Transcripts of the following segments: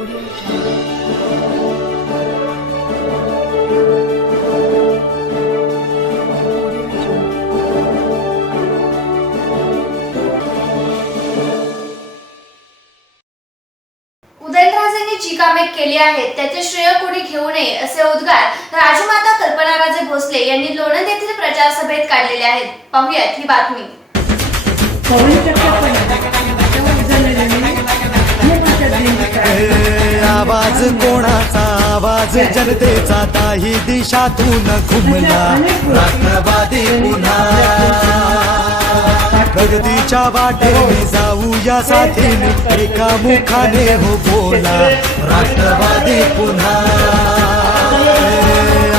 जी कामे केली आहेत त्याचे श्रेय कोणी घेऊ नये असे उद्गार राजमाता कल्पनाराजे भोसले यांनी लोणंद येथील प्रचार सभेत काढलेले आहेत. पाहुयात ही बातमी. आवाज कोणाचा? आवाज जनतेचा. ताही दिशातून घुमला. राष्ट्रवादी पुन्हा. प्रगतीच्या वाटेने जाऊया साथीने. एका मुखाने हो बोला. राष्ट्रवादी पुन्हा.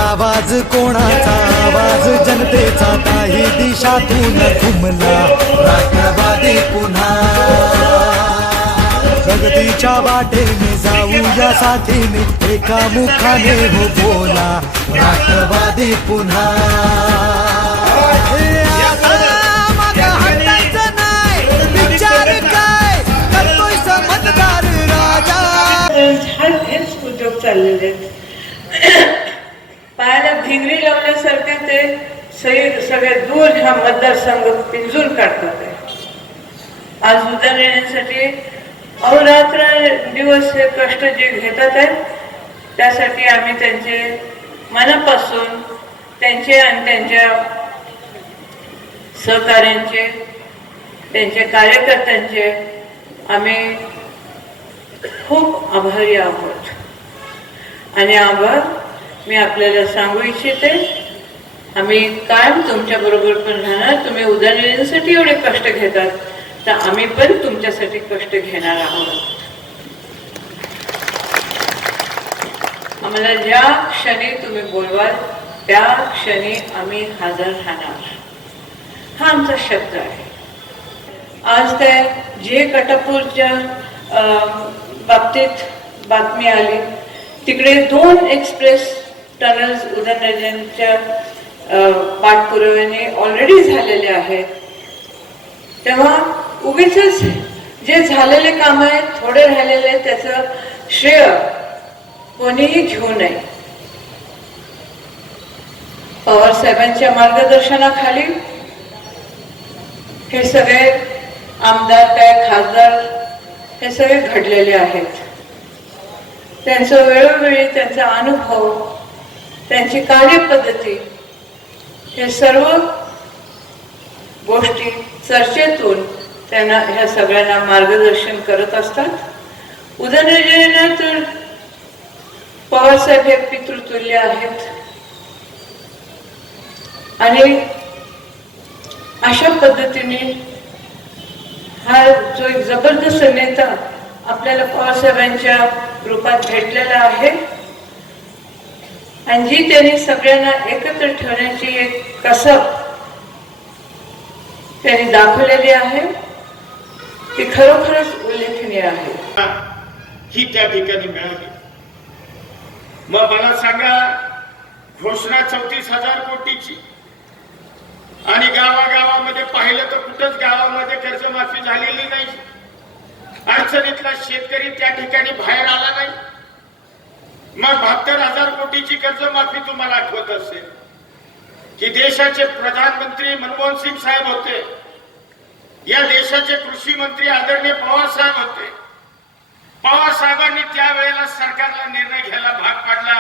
आवाज कोणाचा? आवाज जनतेचा. ताही दिशातून घुमला. राष्ट्रवादी पुन्हा. प्रगतीच्या वाटेने जाऊ या साथीने. एका मुखाने हो बोला राष्ट्रवादी पुन्हा. चाललेले पायाला भिंगरी लावल्यासारखे ते सगळे सगळे दूर हा मतदारसंघ पिंजून काढतात. आज उद्या येण्यासाठी अहोरात्र दिवस हे कष्ट जे घेतात आहेत त्यासाठी आम्ही त्यांचे मनापासून त्यांचे आणि त्यांच्या सहकार्यांचे त्यांच्या कार्यकर्त्यांचे आम्ही खूप आभारी आहोत. आणि आभार मी आपल्याला सांगू इच्छिते आम्ही कायम तुमच्याबरोबर पण राहणार. तुम्ही उदरनिर्वाहासाठी एवढे कष्ट घेतात. तर आम्ही पण तुमच्यासाठी कष्ट घेणार आहोत. आम्हाला ज्या क्षणी तुम्ही बोलवाल त्या क्षणी आम्ही हजर राहणार. हा आमचा शब्द आहे. आज काय जे कटापूरच्या अं, बाबतीत बातमी आली तिकडे दोन एक्सप्रेस टनल्स उदयनराजांच्या पाठपुराव्याने ऑलरेडी झालेले आहेत. तेव्हा उगीच जे झालेले काम आहे थोडे राहिलेले त्याचं श्रेय कोणीही घेऊ नये. पवार साहेबांच्या मार्गदर्शनाखाली हे सगळे आमदार काय खासदार हे सगळे घडलेले आहेत. त्यांचं वेळोवेळी त्यांचा अनुभव त्यांची कार्यपद्धती हे सर्व गोष्टी चर्चेतून त्यांना ह्या सगळ्यांना मार्गदर्शन करत असतात. उदयनजयना तर पवारसाहेब हे पितृतुल्य आहेत. आणि अशा पद्धतीने हा जो एक जबरदस्त नेता आपल्याला पवारसाहेबांच्या रूपात भेटलेला आहे. आणि जी त्यांनी सगळ्यांना एकत्र ठेवण्याची एक कसब त्यांनी दाखवलेली आहे. ती खरोखरच उल्लेखनीय आहे. ही त्या ठिकाणी मिळाली. मग मला सांगा घोषणा चौतीस हजार कोटीची. आणि गावागावामध्ये पाहिलं तर कुठंच गावामध्ये कर्जमाफी झालेली नाही. अडचणीतला शेतकरी त्या ठिकाणी बाहेर आला नाही. मग बहात्तर हजार कोटीची कर्जमाफी तुम्हाला आठवत असेल. की देशाचे प्रधानमंत्री मनमोहन सिंग साहेब होते. या देशाचे कृषी मंत्री आदरणीय पवार साहेब होते. पवार साहेबांनी त्यावेळेला सरकारला निर्णय घ्यायला भाग पाडला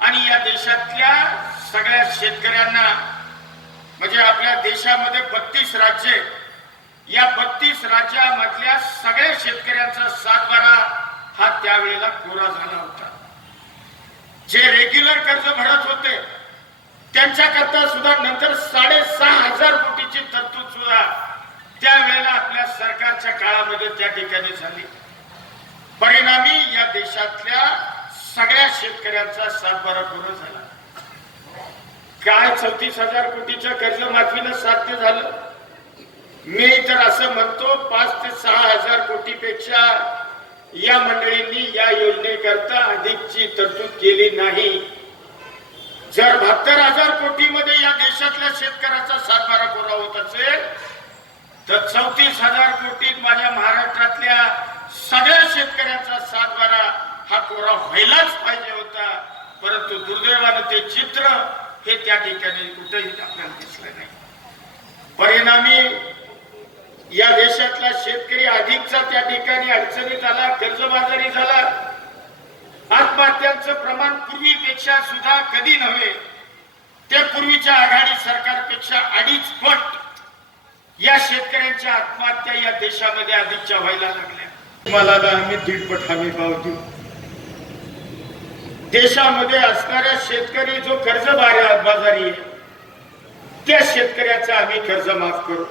आणि या देशातल्या सगळ्या शेतकऱ्यांना म्हणजे आपल्या देशामध्ये बत्तीस राज्ये या बत्तीस राज्यामधल्या सगळ्या शेतकऱ्यांचा सातबारा हा त्यावेळेला कोरा झाला होता. जे रेग्युलर कर्ज भरत होते त्यांच्याकरता सुद्धा नंतर साडेसहा हजार कोटीची तरतूद सुद्धा त्यावेळेला आपल्या सरकारच्या काळामध्ये त्या ठिकाणी झाली. परिणामी या देशातल्या सगळ्या शेतकऱ्यांचा सातबारा पूर्ण झाला. काय चौतीस हजार कोटीच्या कर्ज माफीनं साध्य झालं? मी तर असं म्हणतो पाच ते सहा हजार कोटीपेक्षा या मंडळींनी या योजनेकरता अधिकची तरतूद केली नाही. जर बहात्तर हजार कोटीमध्ये या देशातल्या शेतकऱ्याचा सातबारा पुरा होत असेल तर चौतीस हजार कोटीत माझ्या महाराष्ट्रातल्या सगळ्या शेतकऱ्यांचा सातबारा हा कोरा व्हायलाच पाहिजे होता. परंतु दुर्दैवानं ते चित्र हे त्या ठिकाणी कुठेही आपल्याला दिसलं नाही. परिणामी या देशातला शेतकरी अधिकचा त्या ठिकाणी अडचणीत आला कर्जबाजारी झाला. आत्महत्यांचं प्रमाण पूर्वीपेक्षा सुद्धा कधी नव्हे ते पूर्वीच्या आघाडी सरकारपेक्षा अडीच पट या शेतकऱ्यांच्या आत्महत्या या देशामध्ये अधिकच्या व्हायला लागल्या. मला आम्ही दीडपट हमी भाव देऊ. देशामध्ये असणाऱ्या शेतकरी जो कर्ज बाजारी आहे त्या शेतकऱ्याचा आम्ही कर्ज माफ करू.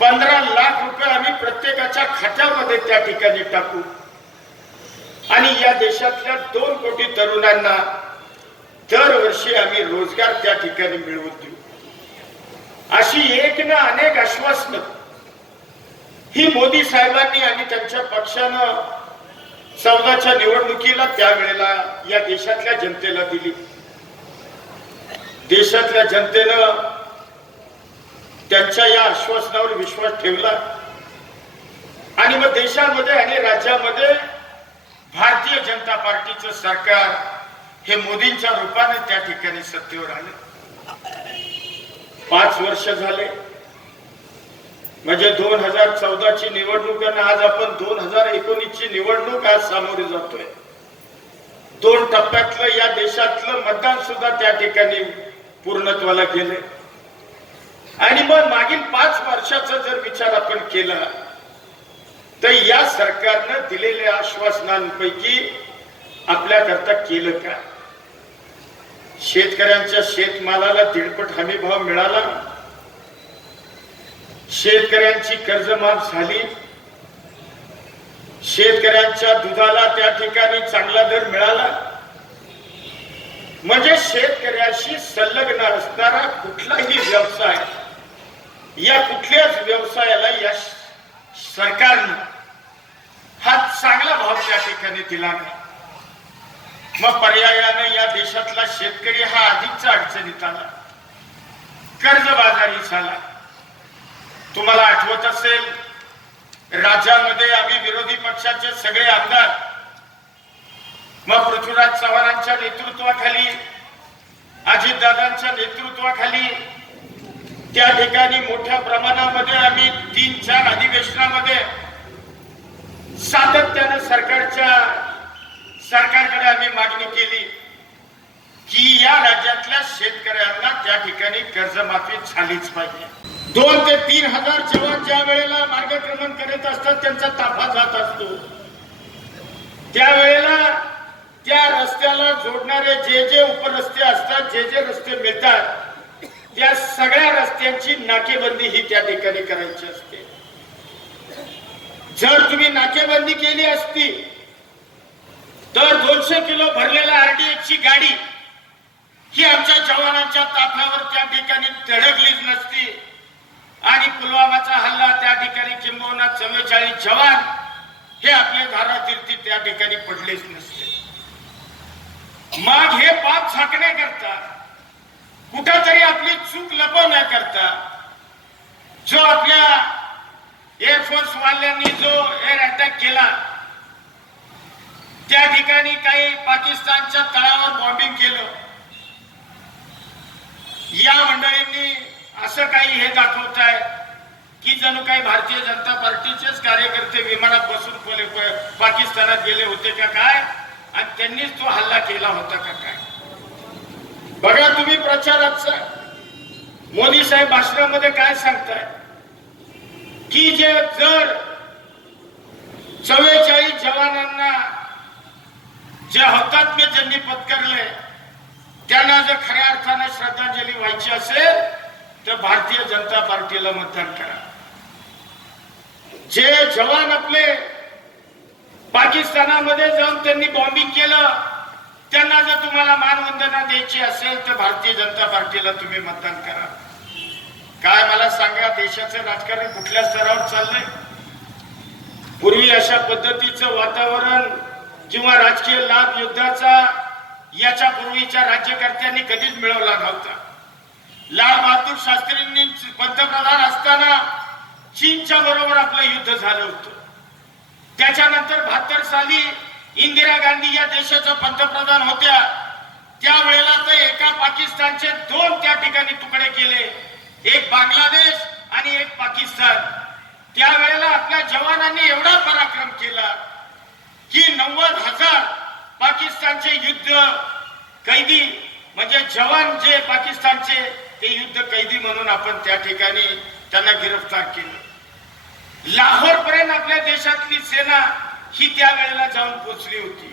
पंधरा लाख रुपये आम्ही प्रत्येकाच्या खात्यामध्ये त्या ठिकाणी टाकू. आणि या देशातल्या दोन कोटी तरुणांना दरवर्षी आम्ही रोजगार त्या ठिकाणी मिळवून देऊ. अशी एक ना अनेक आश्वासनं ही मोदी साहेबांनी आणि त्यांच्या पक्षानं चौदाच्या निवडणुकीला त्यावेळेला या देशातल्या जनतेला दिली. देशातल्या जनतेनं त्यांच्या या आश्वासनावर विश्वास ठेवला. आणि मग देशामध्ये आणि राज्यामध्ये भारतीय जनता पार्टीचं सरकार हे मोदींच्या रूपाने त्या ठिकाणी सत्तेवर आले. पाच वर्ष झाले. म्हणजे दोन हजार चौदाची निवडणूक आणि आज आपण दोन हजार एकोणीस ची निवडणूक आज सामोरे जातोय. दोन टप्प्यातलं या देशातलं मतदान सुद्धा त्या ठिकाणी पूर्णत्वाला गेले आणि मग मागील पाच वर्षाचा जर विचार आपण केला तर या सरकारनं दिलेल्या आश्वासनांपैकी आपल्याकरता केलं काय? शेतकऱ्यांच्या शेतमालाला दीडपट हमी भाव मिळाला. शेतकऱ्यांची कर्जमाफ झाली. शेतकऱ्यांच्या दुधाला त्या ठिकाणी चांगला दर मिळाला. म्हणजे शेतकऱ्याशी संलग्न असणारा कुठलाही व्यवसाय या कुठल्याच व्यवसायाला या सरकारनं हा चांगला भाव त्या ठिकाणी दिला नाही. मग पर्यायाने या देशातला शेतकरी हा अधिकचा अडचणीत आला. कर्जबाजारी झाला. तुम्हाला आठवत असेल राज्यामध्ये आम्ही विरोधी पक्षाचे सगळे आमदार मग पृथ्वीराज चव्हाणांच्या नेतृत्वाखाली अजितदादांच्या नेतृत्वाखाली त्या ठिकाणी मोठ्या प्रमाणामध्ये आम्ही तीन चार अधिवेशनामध्ये सातत्यानं सरकारच्या सरकारकडे आम्ही मागणी केली की या राज्यातल्या शेतकऱ्यांना त्या ठिकाणी कर्जमाफी झालीच पाहिजे. दोन ते तीन हजार जवान ज्या वेळेला मार्गक्रमण करीत असतात त्यांचा ताफा जात असतो. त्यावेळेला त्या रस्त्याला जोडणारे जे जे उपरस्ते असतात जे जे रस्ते मिळतात त्या सगळ्या रस्त्यांची नाकेबंदी ही त्या ठिकाणी करायची असते. जर तुम्ही नाकेबंदी केली असती तर दोनशे किलो भरलेल्या आरडीएक्स ची गाडी ही आमच्या जवानांच्या ताफ्यावर त्या ठिकाणी धडकलीच नसती. आणि पुलवामाचा हल्ला त्या ठिकाणी किंबहुना चव्वेचाळीस जवान हे आपले धारातीर्थी त्या ठिकाणी पडलेच नसते. मग हे पाप झाकण्याकरता कुठंतरी आपली चूक लपवण्याकरता जो आपल्या एअरफोर्स वाल्यांनी जो एअर अटॅक केला त्या ठिकाणी काही पाकिस्तानच्या तळावर बॉम्बिंग केलं. या मंडळींनी असं काही हे दाखवत आहे की जणू काही भारतीय जनता पार्टीचेच कार्यकर्ते विमानात बसून पाकिस्तानात गेले होते का काय? आणि त्यांनीच तो हल्ला केला होता का काय? बघा तुम्ही प्रचारात मोदी साहेब भाषणामध्ये काय सांगताय? की जे जर चव्वेचाळीस जवानांना जे हौतात्म्य ज्यांनी पत्करले त्यांना जर खऱ्या अर्थाने श्रद्धांजली व्हायची असेल तर भारतीय जनता पार्टीला मतदान करा. जे जवान आपले पाकिस्तानामध्ये जाऊन त्यांनी बॉम्बिंग केलं त्यांना जर तुम्हाला मानवंदना द्यायची असेल तर भारतीय जनता पार्टीला तुम्ही मतदान करा. काय मला सांगा देशाचं राजकारण कुठल्या स्तरावर चाललंय? पूर्वी अशा पद्धतीचं वातावरण किंवा राजकीय लाभ युद्धाचा याच्या पूर्वीच्या राज्यकर्त्यांनी कधीच मिळवला नव्हता. लाल बहादूर शास्त्रींनी पंतप्रधान असताना चीनच्या बरोबर आपलं युद्ध झालं होतं. त्याच्यानंतर बहात्तर साली इंदिरा गांधी या देशाच्या पंतप्रधान होत्या. त्यावेळेला तर एका पाकिस्तानचे दोन त्या ठिकाणी तुकडे केले. एक बांगलादेश आणि एक पाकिस्तान. त्यावेळेला आपल्या जवानांनी एवढा पराक्रम केला. की नव्वद हजार पाकिस्तानचे युद्ध कैदी म्हणजे जवान जे पाकिस्तानचे ते युद्ध कैदी म्हणून आपण त्या ठिकाणी त्यांना गिरफ्तार केलं. लाहोर पर्यंत आपल्या देशातली सेना ही त्यावेळेला जाऊन पोचली होती.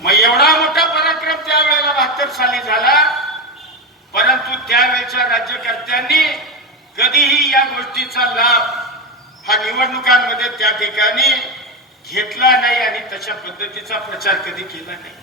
मग एवढा मोठा पराक्रम त्यावेळेला बहात्तर साली झाला. परंतु त्यावेळच्या राज्यकर्त्यांनी कधीही या गोष्टीचा लाभ हा निवडणुकांमध्ये त्या ठिकाणी घेतला नाही आणि तशा पद्धतीचा प्रचार कधी केला नाही.